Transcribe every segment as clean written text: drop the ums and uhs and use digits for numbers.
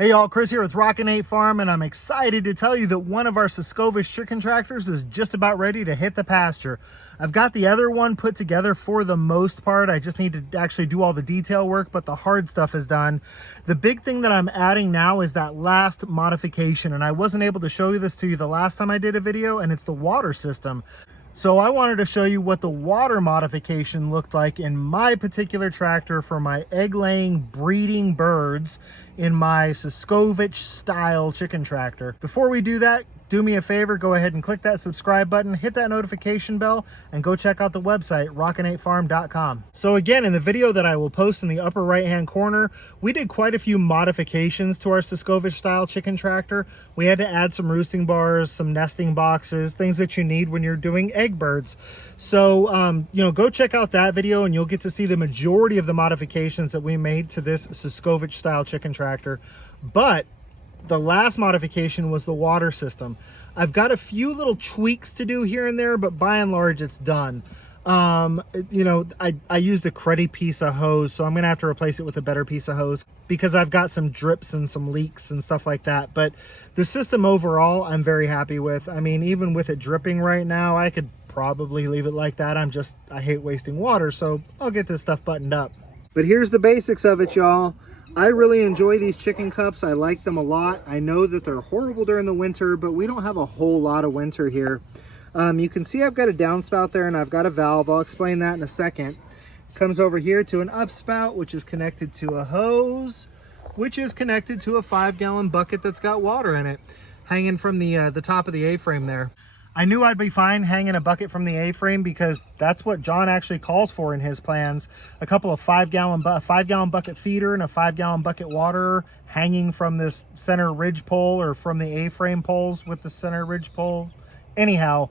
Hey y'all, Chris here with Rockin Farm, and I'm excited to tell you that one of our Suscovich chicken tractors is just about ready to hit the pasture. I've got the other one put together for the most part. I just need to actually do all the detail work, but the hard stuff is done. The big thing that I'm adding now is that last modification, and I wasn't able to show you this to you the last time I did a video, and it's the water system. So I wanted to show you what the water modification looked like in my particular tractor for my egg-laying breeding birds in my Suscovich style chicken tractor. Before we do that, do me a favor, go ahead and click that subscribe button, hit that notification bell, and go check out the website, rockin8farm.com. So again, in the video that I will post in the upper right-hand corner, we did quite a few modifications to our Suscovich style chicken tractor. We had to add some roosting bars, some nesting boxes, things that you need when you're doing egg birds. So, go check out that video and you'll get to see the majority of the modifications that we made to this Suscovich style chicken tractor. But the last modification was the water system. I've got a few little tweaks to do here and there, but by and large it's done. I used a cruddy piece of hose, so I'm gonna have to replace it with a better piece of hose because I've got some drips and some leaks and stuff like that. But the system overall, I'm very happy with. I mean, even with it dripping right now, I could probably leave it like that. I hate wasting water, so I'll get this stuff buttoned up. But here's the basics of it, y'all. I really enjoy these chicken cups. I like them a lot. I know that they're horrible during the winter, but we don't have a whole lot of winter here. You can see I've got a downspout there and I've got a valve. I'll explain that in a second. Comes over here to an upspout, which is connected to a hose, which is connected to a 5-gallon bucket that's got water in it, hanging from the top of the A-frame there. I knew I'd be fine hanging a bucket from the A-frame because that's what John actually calls for in his plans. A couple of 5-gallon bucket feeder and a 5-gallon bucket waterer hanging from this center ridge pole or from the A-frame poles with the center ridge pole. Anyhow,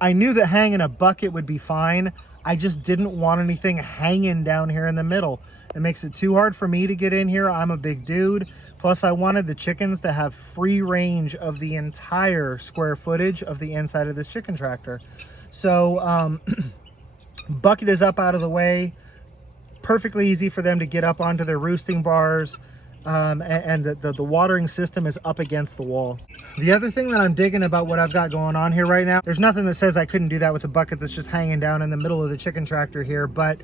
I knew that hanging a bucket would be fine. I just didn't want anything hanging down here in the middle. It makes it too hard for me to get in here. I'm a big dude. Plus, I wanted the chickens to have free range of the entire square footage of the inside of this chicken tractor. So, bucket is up out of the way. Perfectly easy for them to get up onto their roosting bars. And the watering system is up against the wall. The other thing that I'm digging about what I've got going on here right now, there's nothing that says I couldn't do that with a bucket that's just hanging down in the middle of the chicken tractor here, but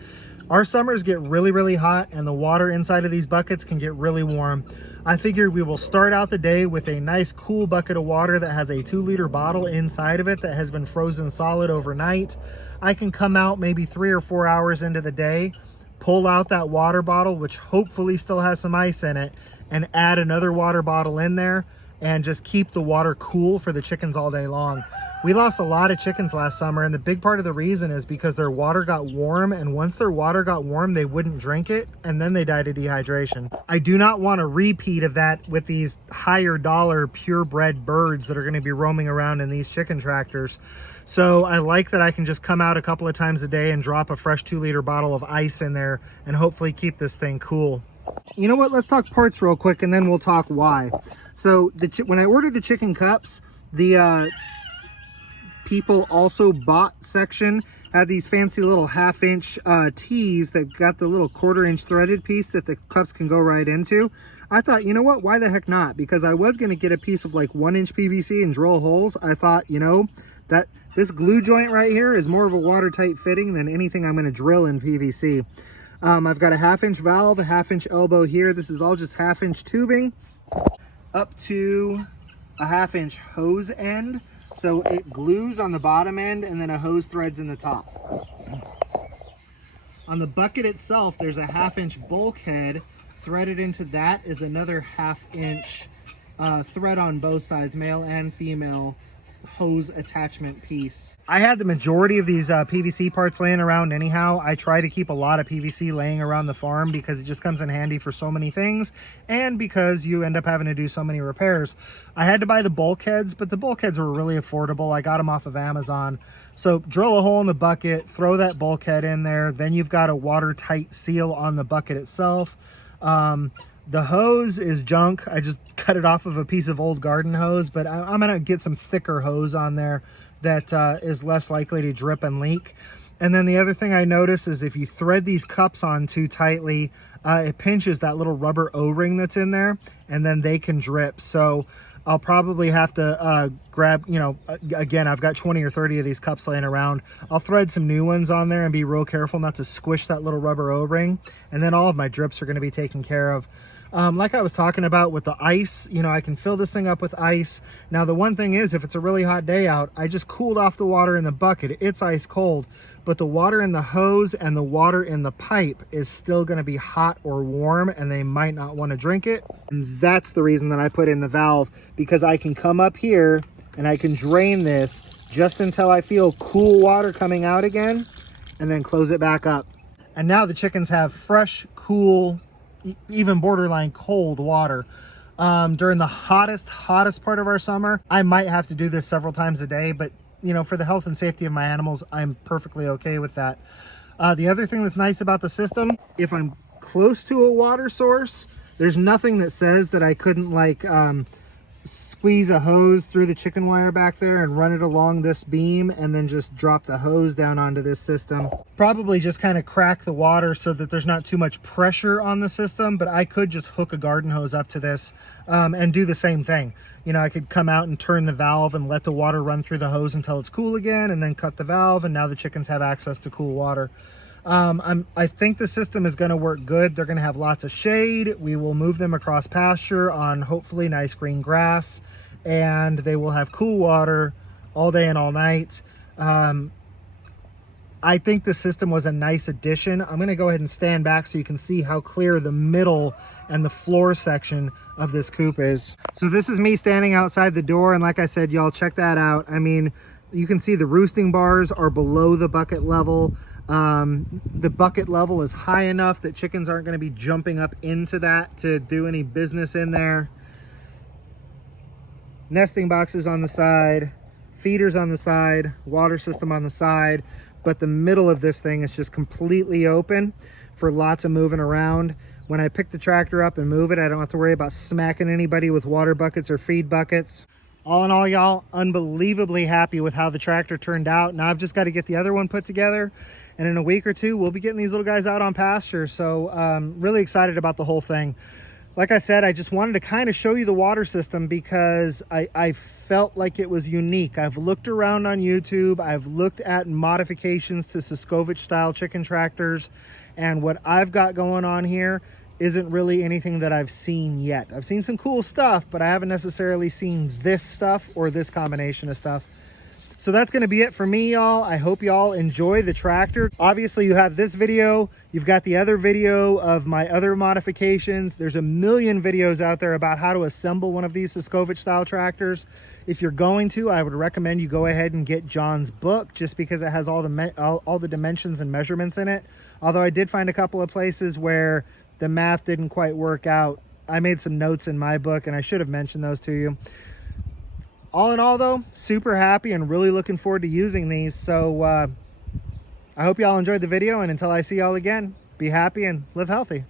our summers get really, really hot and the water inside of these buckets can get really warm. I figured we will start out the day with a nice cool bucket of water that has a 2-liter bottle inside of it that has been frozen solid overnight. I can come out maybe 3 or 4 hours into the day, pull out that water bottle, which hopefully still has some ice in it, and add another water bottle in there and just keep the water cool for the chickens all day long. We lost a lot of chickens last summer, and the big part of the reason is because their water got warm, and once their water got warm, they wouldn't drink it, and then they died of dehydration. I do not want a repeat of that with these higher dollar purebred birds that are gonna be roaming around in these chicken tractors. So I like that I can just come out a couple of times a day and drop a fresh 2-liter bottle of ice in there and hopefully keep this thing cool. You know what, let's talk parts real quick and then we'll talk why. So when I ordered the chicken cups, the people also bought section had these fancy little 1/2-inch tees that got the little 1/4-inch threaded piece that the cups can go right into. I thought, you know what, why the heck not? Because I was going to get a piece of like 1-inch PVC and drill holes. I thought, that this glue joint right here is more of a watertight fitting than anything I'm going to drill in PVC. I've got a 1/2-inch valve, a 1/2-inch elbow here. This is all just 1/2-inch tubing up to a 1/2-inch hose end. So it glues on the bottom end and then a hose threads in the top. On the bucket itself, there's a 1/2-inch bulkhead. Threaded into that is another 1/2-inch thread on both sides, male and female hose attachment piece. I had the majority of these PVC parts laying around anyhow. I try to keep a lot of PVC laying around the farm because it just comes in handy for so many things and because you end up having to do so many repairs. I had to buy the bulkheads, but the bulkheads were really affordable. I got them off of Amazon. So drill a hole in the bucket, throw that bulkhead in there, then you've got a watertight seal on the bucket itself. The hose is junk. I just cut it off of a piece of old garden hose, but I'm gonna get some thicker hose on there that is less likely to drip and leak. And then the other thing I noticed is if you thread these cups on too tightly, it pinches that little rubber O-ring that's in there, and then they can drip. So I'll probably have to grab, you know, again, I've got 20 or 30 of these cups laying around. I'll thread some new ones on there and be real careful not to squish that little rubber O-ring. And then all of my drips are going to be taken care of. Like I was talking about with the ice, you know, I can fill this thing up with ice. Now, the one thing is, if it's a really hot day out, I just cooled off the water in the bucket. It's ice cold, but the water in the hose and the water in the pipe is still going to be hot or warm, and they might not want to drink it. And that's the reason that I put in the valve, because I can come up here and I can drain this just until I feel cool water coming out again, and then close it back up. And now the chickens have fresh, cool, even borderline cold water. During the hottest part of our summer, I might have to do this several times a day, but you know, for the health and safety of my animals, I'm perfectly okay with that. The other thing that's nice about the system, if I'm close to a water source, there's nothing that says that I couldn't like squeeze a hose through the chicken wire back there and run it along this beam and then just drop the hose down onto this system. Probably just kind of crack the water so that there's not too much pressure on the system, but I could just hook a garden hose up to this and do the same thing. You know, I could come out and turn the valve and let the water run through the hose until it's cool again, and then cut the valve, and now the chickens have access to cool water. I think the system is going to work good. They're going to have lots of shade. We will move them across pasture on hopefully nice green grass, and they will have cool water all day and all night. I think the system was a nice addition. I'm going to go ahead and stand back so you can see how clear the middle and the floor section of this coop is. So this is me standing outside the door, and like I said, y'all check that out. I mean, you can see the roosting bars are below the bucket level. The bucket level is high enough that chickens aren't going to be jumping up into that to do any business in there. Nesting boxes on the side, feeders on the side, water system on the side, but the middle of this thing is just completely open for lots of moving around. When I pick the tractor up and move it, I don't have to worry about smacking anybody with water buckets or feed buckets. All in all, y'all, unbelievably happy with how the tractor turned out. Now I've just got to get the other one put together, and in a week or two, we'll be getting these little guys out on pasture. So really excited about the whole thing. Like I said, I just wanted to kind of show you the water system because I felt like it was unique. I've looked around on YouTube. I've looked at modifications to Suscovich style chicken tractors, and what I've got going on here isn't really anything that I've seen yet. I've seen some cool stuff, but I haven't necessarily seen this stuff or this combination of stuff. So that's going to be it for me, y'all. I hope y'all enjoy the tractor. Obviously, you have this video. You've got the other video of my other modifications. There's a million videos out there about how to assemble one of these Suscovich style tractors. If you're going to, I would recommend you go ahead and get John's book, just because it has all the dimensions and measurements in it. Although I did find a couple of places where the math didn't quite work out. I made some notes in my book, and I should have mentioned those to you. All in all, though, super happy and really looking forward to using these. So I hope y'all enjoyed the video, and until I see y'all again, be happy and live healthy.